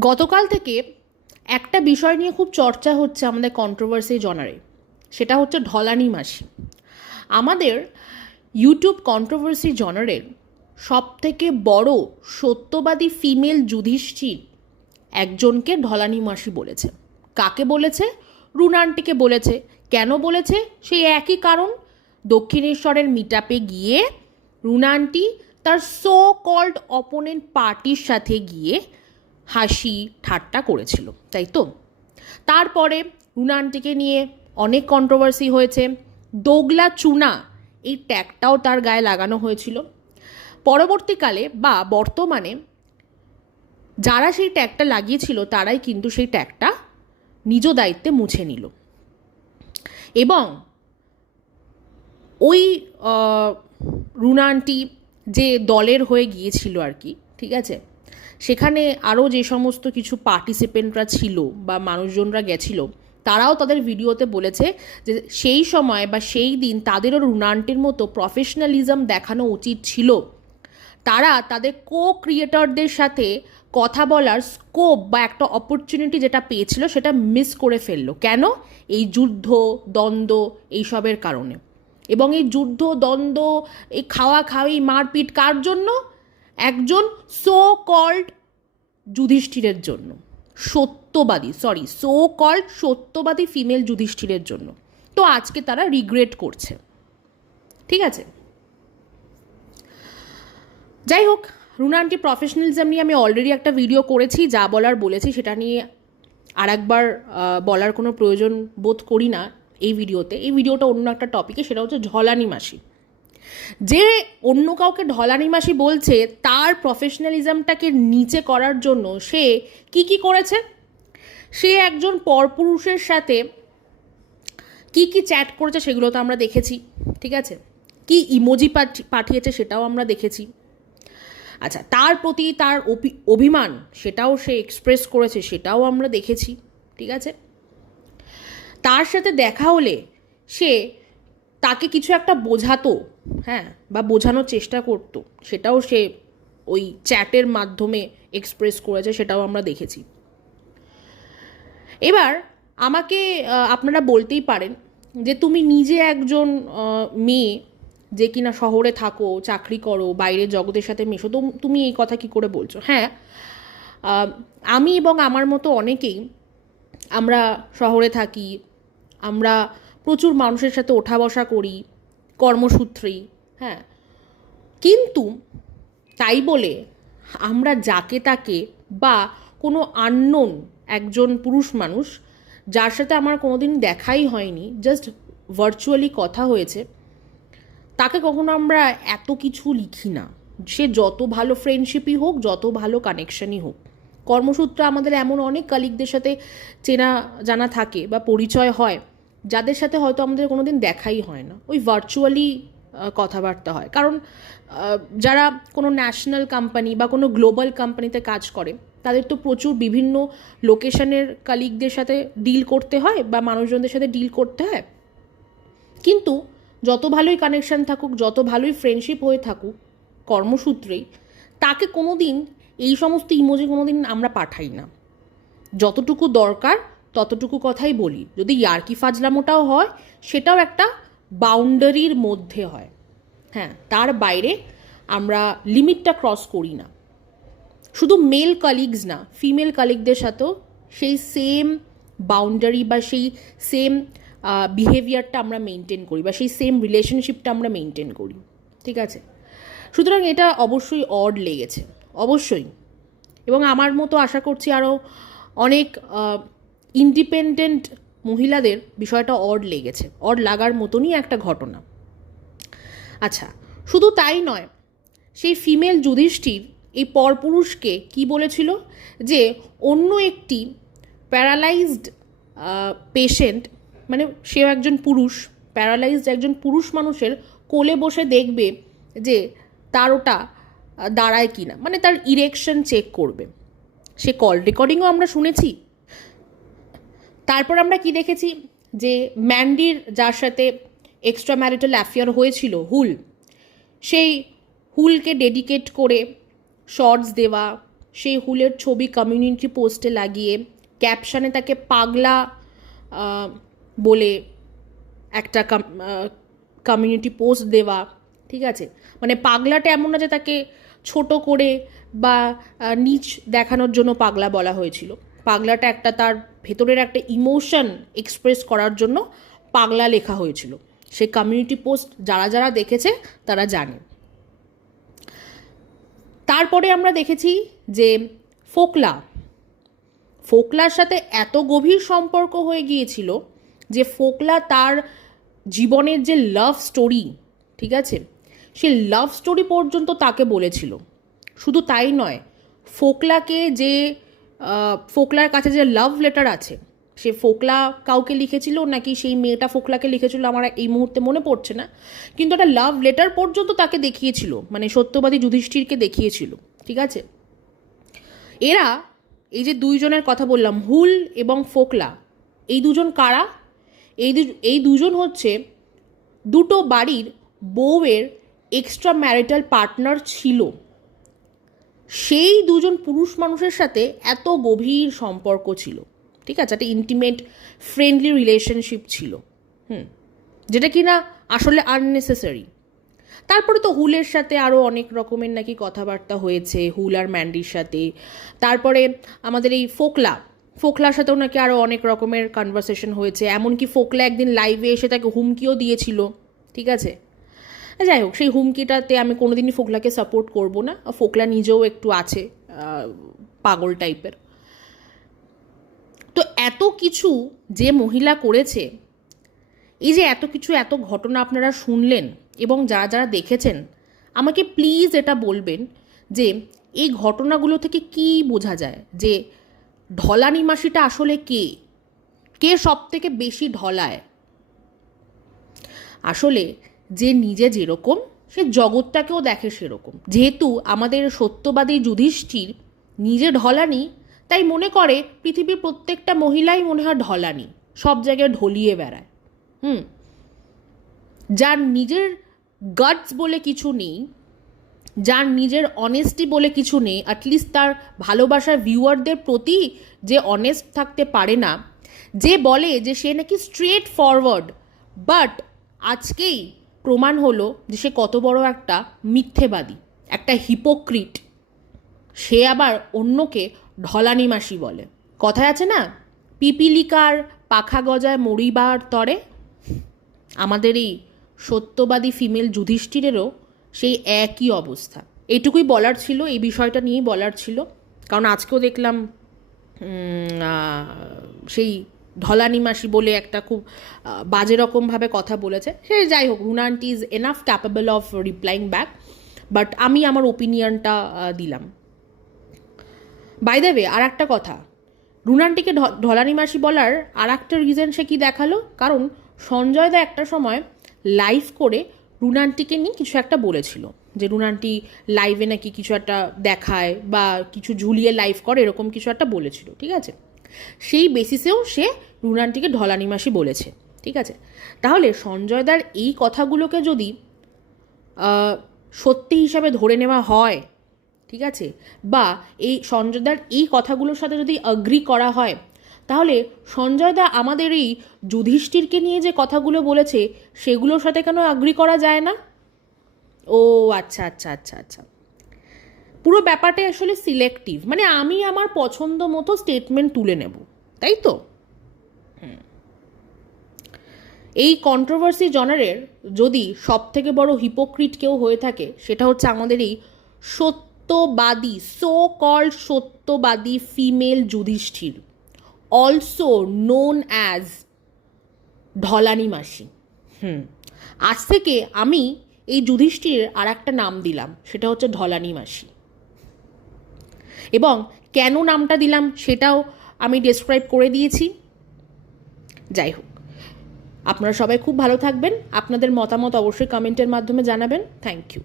গতকাল থেকে একটা বিষয় নিয়ে খুব চর্চা হচ্ছে আমাদের কন্ট্রোভার্সি জনারে। সেটা হচ্ছে ঢলানি মাসি। আমাদের ইউটিউব কন্ট্রোভার্সি জনারের সব থেকে বড় সত্যবাদী ফিমেল যুধিষ্ঠির একজনকে ঢলানি মাসি বলেছে। কাকে বলেছে? রুনা আন্টিকে বলেছে। কেন বলেছে? সেই একই কারণ। দক্ষিণেশ্বরের মিটাপে গিয়ে রুনা আন্টি তার সো কল্ড অপোনেন্ট পার্টির সাথে গিয়ে হাসি ঠাট্টা করেছিল তাই তো? তারপরে রুনা আন্টিকে নিয়ে অনেক কন্ট্রোভার্সি হয়েছে। দোগলা চুনা এই ট্যাগটাও তার গায়ে লাগানো হয়েছিল। পরবর্তীকালে বা বর্তমানে যারা সেই ট্যাগটা লাগিয়েছিল তারাই কিন্তু সেই ট্যাগটা নিজ দায়িত্বে মুছে নিল। এবং ওই আহ, রুনা আন্টি যে দলের হয়ে গিয়েছিল আর কি ঠিক আছে? সেখানে আরও যে সমস্ত কিছু পার্টিসিপেন্টরা ছিল বা মানুষজনরা গেছিল, তারাও তাদের ভিডিওতে বলেছে যে সেই সময় বা সেই দিন তাদেরও রুনা আন্টির মতো প্রফেশনালিজম দেখানো উচিত ছিল। তারা তাদের কো ক্রিয়েটরদের সাথে কথা বলার স্কোপ বা একটা অপরচুনিটি যেটা পেয়েছিল সেটা মিস করে ফেলল। কেন? এই যুদ্ধ, দ্বন্দ্ব এইসবের কারণে। এবং এই যুদ্ধ, দ্বন্দ্ব, এই খাওয়া খাওয়ি মারপিট কার জন্য? একজন সো কল্ড যুধিষ্ঠিরের জন্য, সত্যবাদী সরি সো কল্ড সত্যবাদী ফিমেল যুধিষ্ঠিরের জন্য। তো আজকে তারা রিগ্রেট করছে। ঠিক আছে? যাই হোক, রুনা আন্টি প্রফেশনালিজম নিয়ে আমি অলরেডি একটা ভিডিও করেছি, যা বলার বলেছি, সেটা নিয়ে আর একবার বলার কোনো প্রয়োজন বোধ করি না এই ভিডিওতে এই ভিডিওটা অন্য একটা টপিকে সেটা হচ্ছে ঝলানি মাসি। যে অন্য কাউকে ঢলানি মাসি বলছে, তার প্রফেশনালিজমটাকে নিচে করার জন্য সে কি কি করেছে? সে একজন পরপুরুষের সাথে কি কি চ্যাট করেছে সেগুলো তো আমরা দেখেছি, ঠিক আছে? কি ইমোজি পাঠিয়েছে সেটাও আমরা দেখেছি। আচ্ছা তার প্রতি তার অভিমান সেটাও সে এক্সপ্রেস করেছে, সেটাও আমরা দেখেছি, ঠিক আছে? তার সাথে দেখা হলে সে তাকে কিছু একটা বোঝাতো হ্যাঁ বা বোঝানোর চেষ্টা করতো, সেটাও সে ওই চ্যাটের মাধ্যমে এক্সপ্রেস করেছে, সেটাও আমরা দেখেছি। এবার আমাকে আপনারা বলতেই পারেন যে তুমি নিজে একজন মেয়ে যে কিনা শহরে থাকো, চাকরি করো বাইরের জগতের সাথে মেশো, তো তুমি এই কথা কি করে বলছো? হ্যাঁ আমি এবং আমার মতো অনেকেই আমরা শহরে থাকি, আমরা প্রচুর মানুষের সাথে ওঠা বসা করি কর্মসূত্রেই হ্যাঁ। কিন্তু তাই বলে আমরা যাকে তাকে বা কোনো আননোন একজন পুরুষ মানুষ, যার সাথে আমার কোনোদিন দেখাই হয়নি জাস্ট ভার্চুয়ালি কথা হয়েছে, তাকে কখনো আমরা এত কিছু লিখি না। সে যত ভালো ফ্রেন্ডশিপই হোক, যত ভালো কানেকশনই হোক, কর্মসূত্রে আমাদের এমন অনেক কালিকদের সাথে চেনা জানা থাকে বা পরিচয় হয় যাদের সাথে হয়তো আমাদের কোনোদিন দেখাই হয় না, ওই ভার্চুয়ালি কথাবার্তা হয়। কারণ যারা কোনো ন্যাশনাল কোম্পানি বা কোনো গ্লোবাল কোম্পানিতে কাজ করে, তাদের তো প্রচুর বিভিন্ন লোকেশনের কালিকদের সাথে ডিল করতে হয় বা মানুষজনদের সাথে ডিল করতে হয়। কিন্তু যত ভালোই কানেকশন থাকুক, যত ভালোই ফ্রেন্ডশিপ হয়ে থাকুক, কর্মসূত্রেই, তাকে কোনো দিন এই সমস্ত ইমোজি কোনো দিন আমরা পাঠাই না। যতটুকু দরকার ততটুকু কথাই বলি। যদি ইয়ার্কি ফাজলামোটাও হয়, সেটাও একটা বাউন্ডারির মধ্যে হয়। হ্যাঁ তার বাইরে আমরা লিমিটটা ক্রস করি না। শুধু মেল কালিগস না, ফিমেল কালিগদের সাথেও সেই সেম বাউন্ডারি বা সেই সেম বিহেভিয়ারটা আমরা মেনটেন করি বা সেই সেম রিলেশনশিপটা আমরা মেনটেন করি। ঠিক আছে? সুতরাং এটা অবশ্যই অড লেগেছে। অবশ্যই। এবং আমার মতো আশা করছি আরও অনেক ইন্ডিপেন্ডেন্ট মহিলাদের বিষয়টা অড লেগেছে, অড লাগার মতনই একটা ঘটনা। আচ্ছা শুধু তাই নয়, সেই ফিমেল যুধিষ্ঠির এই পরপুরুষকে কি বলেছিল? যে অন্য একটি প্যারালাইজড পেশেন্ট মানে সেও একজন পুরুষ, প্যারালাইজড একজন পুরুষ মানুষের কোলে বসে দেখবে যে তার ওটা দাঁড়ায় কি না মানে তার ইরেকশন চেক করবে। সে কল রেকর্ডিংও আমরা শুনেছি তারপর আমরা কি দেখেছি? যে ম্যান্ডির যার সাথে এক্সট্রা ম্যারিটাল অ্যাফেয়ার হয়েছিল, হুল, সেই হুলকে ডেডিকেট করে শর্টস দেওয়া, সেই হুলের ছবি কমিউনিটি পোস্টে লাগিয়ে ক্যাপশনে তাকে পাগলা বলে একটা কমিউনিটি পোস্ট দেওয়া, ঠিক আছে? মানে পাগলাটা এমন না যে তাকে ছোট করে বা নিচ দেখানোর জন্য পাগলা বলা হয়েছিল। পাগলাটা একটা তার ভেতরের একটা ইমোশন এক্সপ্রেস করার জন্য পাগলা লেখা হয়েছিল। সেই কমিউনিটি পোস্ট যারা যারা দেখেছে, তারা জানে। তারপরে আমরা দেখেছি যে ফোকলা, ফোকলার সাথে এত গভীর সম্পর্ক হয়ে গিয়েছিল যে ফোকলা তার জীবনের যে লাভ স্টোরি ঠিক আছে? সে লাভ স্টোরি পর্যন্ত তাকে বলেছিল। শুধু তাই নয়, ফোকলাকে যে ফোকলার কাছে যে লাভ লেটার আছে, সে ফোকলা কাউকে লিখেছিল নাকি সেই মেয়েটা ফোকলাকে লিখেছিল আমার এই মুহূর্তে মনে পড়ছে না, কিন্তু একটা লাভ লেটার পর্যন্ত তাকে দেখিয়েছিল মানে সত্যবাদী যুধিষ্ঠিরকে দেখিয়েছিল, ঠিক আছে? এরা, এই যে দুইজনের কথা বললাম, হুল এবং ফোকলা, এই দুজন কারা? এই এই দুজন হচ্ছে দুটো বাড়ির বউয়ের এক্সট্রা ম্যারিটাল পার্টনার ছিল। সেই দুজন পুরুষ মানুষের সাথে এত গভীর সম্পর্ক ছিল, ঠিক আছে? একটা ইন্টিমেট ফ্রেন্ডলি রিলেশনশিপ ছিল, হুম? যেটা কি না আসলে আননেসেসারি তারপরে তো হুলের সাথে আরও অনেক রকমের নাকি কথাবার্তা হয়েছে, হুল আর ম্যান্ডির সাথে। তারপরে আমাদের এই ফোকলা, ফোকলার সাথেও নাকি আরও অনেক রকমের কনভারসেশন হয়েছে। এমনকি ফোকলা একদিন লাইভে এসে তাকে হুমকিও দিয়েছিল, ঠিক আছে? যাই হোক, সেই হুমকিটাতে আমি কোনোদিনই ফোকলাকে সাপোর্ট করব না। ফোকলা নিজেও একটু আছে পাগল টাইপের তো এত কিছু যে মহিলা করেছে, এই যে এত কিছু, এত ঘটনা আপনারা শুনলেন এবং যারা যারা দেখেছেন, আমাকে প্লিজ এটা বলবেন যে এই ঘটনাগুলো থেকে কি বোঝা যায়? যে ঢলানি মাসিটা আসলে কে? কে সব থেকে বেশি ঢলায়? আসলে যে নিজে যেরকম, সে জগৎটাকেও দেখে সেরকম। যেহেতু আমাদের সত্যবাদী যুধিষ্ঠির নিজে ঢলানি, তাই মনে করে পৃথিবীর প্রত্যেকটা মহিলাই মনে হয় ঢলানি, সব জায়গায় ঢলিয়ে বেড়ায়। হুম। যার নিজের গাটস বলে কিছু নেই, যার নিজের অনেস্টি বলে কিছু নেই অ্যাটলিস্ট তার ভালোবাসার ভিউয়ারদের প্রতি যে অনেস্ট থাকতে পারে না, যে বলে যে সে নাকি স্ট্রেট ফরওয়ার্ড বাট আজকেই প্রমাণ হলো যে সে কত বড় একটা মিথ্যেবাদী, একটা হিপোক্রিট সে আবার অন্যকে ঢলানি মাসি বলে। কথায় আছে না? পিপিলিকার পাখা গজায় মরিবার তরে? আমাদের এই সত্যবাদী ফিমেল যুধিষ্ঠিরেরও সেই একই অবস্থা। এটুকুই বলার ছিল, এই বিষয়টা নিয়েই বলার ছিল। কারণ আজকেও দেখলাম সেই ঢলানি মাসি বলে একটা খুব বাজে রকমভাবে কথা বলেছে। সে যাই হোক Runa aunty is enough capable of replying back but আমি আমার ওপিনিয়নটা দিলাম। বাই দ্য আর একটা কথা। রুনান্টিকে ঢলানি মাসি বলার আর একটা রিজন সে কি দেখাল? কারণ সঞ্জয় দা একটা সময় লাইভ করে রুনান্টিকে নিয়ে কিছু একটা বলেছিল, যে রুনান্টি লাইভে নাকি কিছু একটা দেখায় বা কিছু ঝুলিয়ে লাইভ করে, এরকম কিছু একটা বলেছিল, ঠিক আছে? সেই বেসিসেও সে রুনান্টিকে ঢলানি মাসি বলেছে, ঠিক আছে? তাহলে সঞ্জয়দার এই কথাগুলোকে যদি সত্যি হিসাবে ধরে নেওয়া হয়, ঠিক আছে? বা এই সঞ্জয়দার এই কথাগুলোর সাথে যদি অ্যাগ্রি করা হয়, তাহলে সঞ্জয়দা আমাদের এই যুধিষ্ঠিরকে নিয়ে যে কথাগুলো বলেছে, সেগুলোর সাথে কেন অ্যাগ্রি করা যায় না? ও আচ্ছা আচ্ছা আচ্ছা আচ্ছা। পুরো ব্যাপারটা আসলে সিলেক্টিভ মানে আমি আমার পছন্দ মতো স্টেটমেন্ট তুলে নেব, তাই তো। এই কন্ট্রোভার্সি জনারের যদি সব থেকে বড় হিপোক্রিট কেউ হয়ে থাকে, সেটা হচ্ছে আমাদের এই সত্যবাদী সো কল সত্যবাদী female Yudhishthir also known as ঢলানি মাসি। হুম। আজ থেকে আমি এই যুধিষ্ঠিরের আর একটা নাম দিলাম, সেটা হচ্ছে ঢলানি মাসি। এবং কেন নামটা দিলাম সেটাও আমি ডেসক্রাইব করে দিয়েছি। যাই হোক, আপনারা সবাই খুব ভালো থাকবেন। আপনাদের মতামত অবশ্যই কমেন্টের মাধ্যমে জানাবেন। Thank you